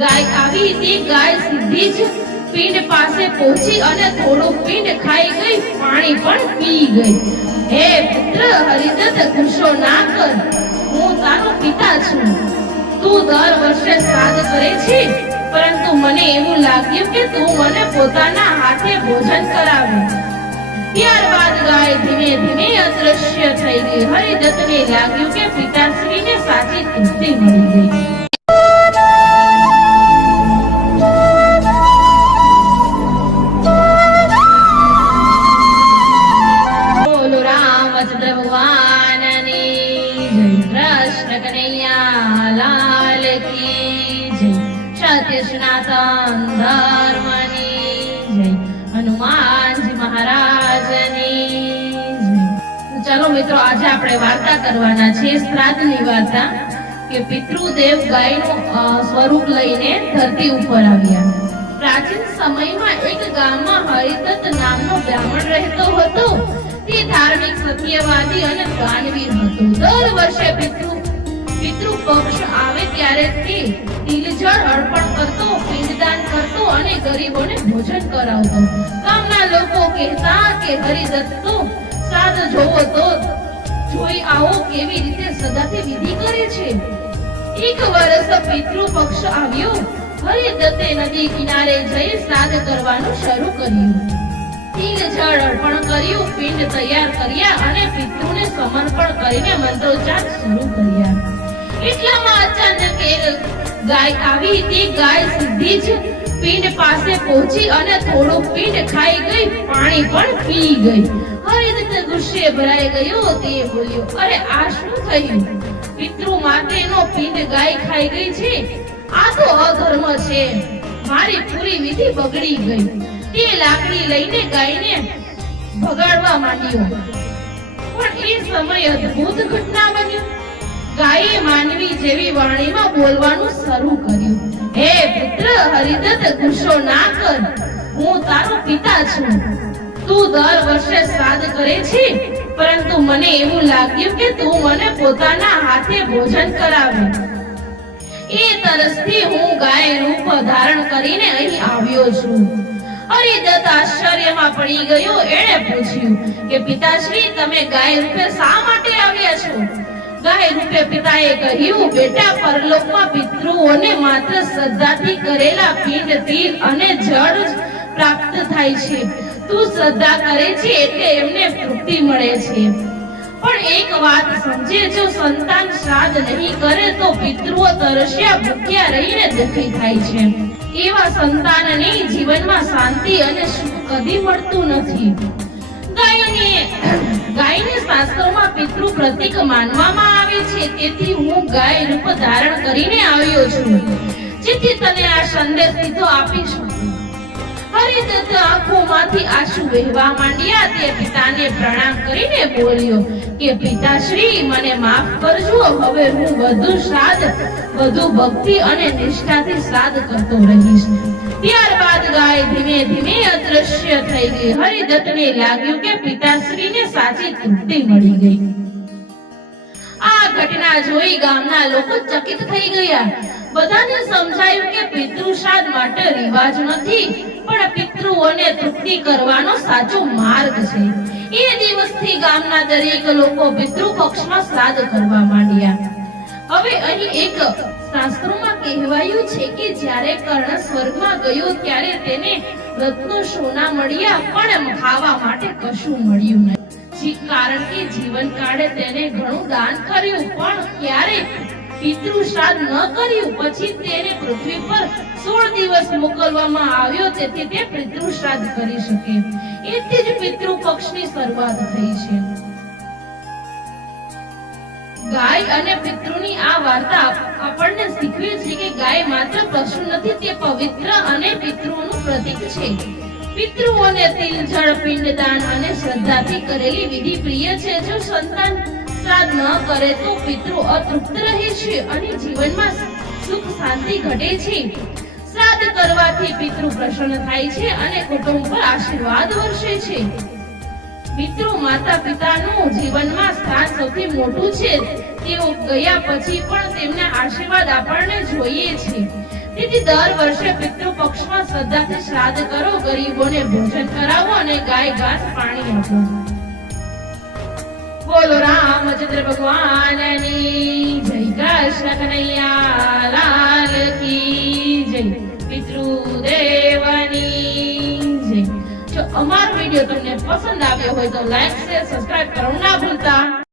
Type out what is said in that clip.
ગાય આવી તે ગાય સીધી જ પિંડ પાસે પહોંચી અને થોડું પિંડ ખાઈ ગઈ. પાણી પણ પી ગઈ. હે પુત્ર, હરિદત્ત ગુસ્સો ના કર. હું તારો પિતા છું. તું દર વર્ષે શ્રાદ્ધ કરે છે. પરંતુ મને એવું લાગ્યું કે તું મને પોતાના હાથે ભોજન કરાવે. ત્યારબાદ ગાય ધીમે ધીમે અદૃશ્ય થઈ ગઈ. હરિદત્તને લાગ્યું કે પિતાશ્રીને સાચી તૃપ્તિ મળી ગઈ. કનૈયા લાલ કી જય. સત્ય સનાતન ધર્મની જય. હનુમાનજી મહારાજની જય. ચાલો મિત્રો આજે આપણે વાર્તા કરવાના છે શ્રાદ્ધની વાર્તા કે પિતૃદેવ ગાયનું સ્વરૂપ લઈને ધરતી ઉપર આવ્યા. પ્રાચીન સમયમાં એક ગામમાં હરિદત્ત નામનો બ્રાહ્મણ રહેતો હતો. તે ધાર્મિક સત્યવાદી અને દાનવીર હતો. દર વર્ષે પિતૃ પિતૃ પક્ષ આવે ત્યારે તે તિલજળ અર્પણ કરતો, પિંડદાન કરતો અને ગરીબોને ભોજન કરાવતો. ગામના લોકો કહેતા કે હરિદત્ત શ્રાદ્ધ જોવો તો જોઈ આવો કેવી રીતે સદાથી વિધિ કરે છે. એક વર્ષ પિતૃ પક્ષ આવ્યો. હરિદત્તે નદી કિનારે જઈ શ્રાદ્ધ કરવાનું શરૂ કર્યું. તિલ જળ અર્પણ કર્યું, પિંડ તૈયાર કર્યા અને પિતૃને સમર્પણ કરીને મંત્રોચ્ચાર શરૂ કર્યા. એટલામાં અચાનક એ ગાય આવી હતી, ગાય સીધી જ પિંડ પાસે પહોંચી અને થોડું પિંડ ખાઈ ગઈ, પાણી પણ પી ગઈ. હરિદત્ત ગુસ્સે ભરાઈ ગયો તે બોલ્યો, અરે, આ શું થયું? પિતૃ માટેનો પિંડ ગાય ખાઈ ગઈ છે? આ તો અધર્મ છે. મારી પૂરી વિધિ બગડી ગઈ. તે લાકડી લઈને ગાયને ભગાડવા માંડ્યો. પણ એ સમય અદ્ભુત ઘટના બન્યું. ગાયે માનવી જેવી વાણીમાં બોલવાનું શરૂ કર્યું. હે પુત્ર હરિદત્ત, ગુસ્સો ના કર. હું તારો પિતા છું. તું દર વર્ષે શ્રાદ્ધ કરે છે, પરંતુ મને એવું લાગ્યું કે તું મને પોતાના હાથે ભોજન કરાવે. એ તરસથી હું ગાય રૂપ ધારણ કરીને અહીં આવ્યો છું. હરિદત્ત આશ્ચર્યમાં પડી ગયો. એણે પૂછ્યું કે, પિતાશ્રી, તમે ગાય રૂપે શા માટે આવ્યા છો? પણ એક વાત સમજે, જો સંતાન શ્રાદ્ધ નહીં કરે, તો પિતૃઓ તરસ્યા, ભૂખ્યા રહીને દુઃખી થાય છે. એવા સંતાનને જીવનમાં શાંતિ અને સુખ કદી મળતું નથી. આંસુ વહેવા માંડ્યા. તે પિતાને પ્રણામ કરીને બોલ્યો કે, પિતાશ્રી, મને માફ કરજો. હવે હું વધુ સાદ, વધુ ભક્તિ અને નિષ્ઠાથી સાદ કરતો રહીશ. ત્યારબાદ ગાય ધીમે ધીમે અદ્રશ્ય થઈ ગઈ. હરિદત્તને લાગ્યું કે પિતાશ્રીને સાચી તૃપ્તિ મળી ગઈ. આ ઘટના જોઈ ગામના લોકો ચકિત થઈ ગયા. બધાને સમજાયું કે પિતૃશ્રાદ્ધ માટે રિવાજ નથી, પણ પિતૃઓને તૃપ્તિ કરવાનો સાચો માર્ગ છે. એ દિવસથી ગામના દરેક લોકો પિતૃ પક્ષમાં શ્રાદ્ધ કરવા માંડ્યા. હવે અહીં એક શાસ્ત્રોમાં કહેવાયું છે કે જ્યારે કર્ણ સ્વર્ગમાં ગયો ત્યારે તેને રત્નો સોના મળ્યા, પણ ખાવા માટે કશું મળ્યું નહીં. કારણ કે જીવન કાળે તેને ઘણું દાન કર્યું, પણ ક્યારે પિતૃ શ્રાદ્ધ ન કર્યું, પછી તેને પૃથ્વી પર સોળ દિવસ મોકલવામાં આવ્યો, તેથી તે પિતૃ શ્રાદ્ધ કરી શકે. એથી જ પિતૃ પક્ષની શરૂઆત થઈ છે. ગાય અને પિતૃની આ વાર્તા આપણને શીખવે છે કે ગાય માત્ર પશુ નથી, તે પવિત્ર અને પિતૃનું પ્રતીક છે. પિતૃઓને તિલ, જળ પિંડદાન અને શ્રદ્ધાથી કરેલી વિધિ પ્રિય છે. જો સંતાન શ્રાદ્ધ ન કરે તો પિતૃ અતૃપ્ત રહે છે અને જીવનમાં સુખ શાંતિ ઘટે છે. શ્રાદ્ધ કરવાથી પિતૃ પ્રસન્ન થાય છે અને કુટુંબ પર આશીર્વાદ વર્ષે છે. મિત્રો માતા પિતાનું જીવનમાં સ્થાન સૌથી મોટું છે. તેઓ ગયા પછી પણ તેમના આશીર્વાદ આપણને જોઈએ છે. તેથી દર વર્ષે પિતૃ પક્ષમાં શ્રદ્ધાથી શ્રાદ્ધ કરો, ગરીબોને ભોજન કરાવો અને ગાય ઘાસ પાણી આપો. બોલો રામચંદ્ર ભગવાનની જય, કૃષ્ણ કનૈયા, લાલ કી. અમારો વીડિયો તમને પસંદ આવ્યો હોય તો લાઈક શેર સબસ્ક્રાઇબ કરવાનું ના ભૂલતા.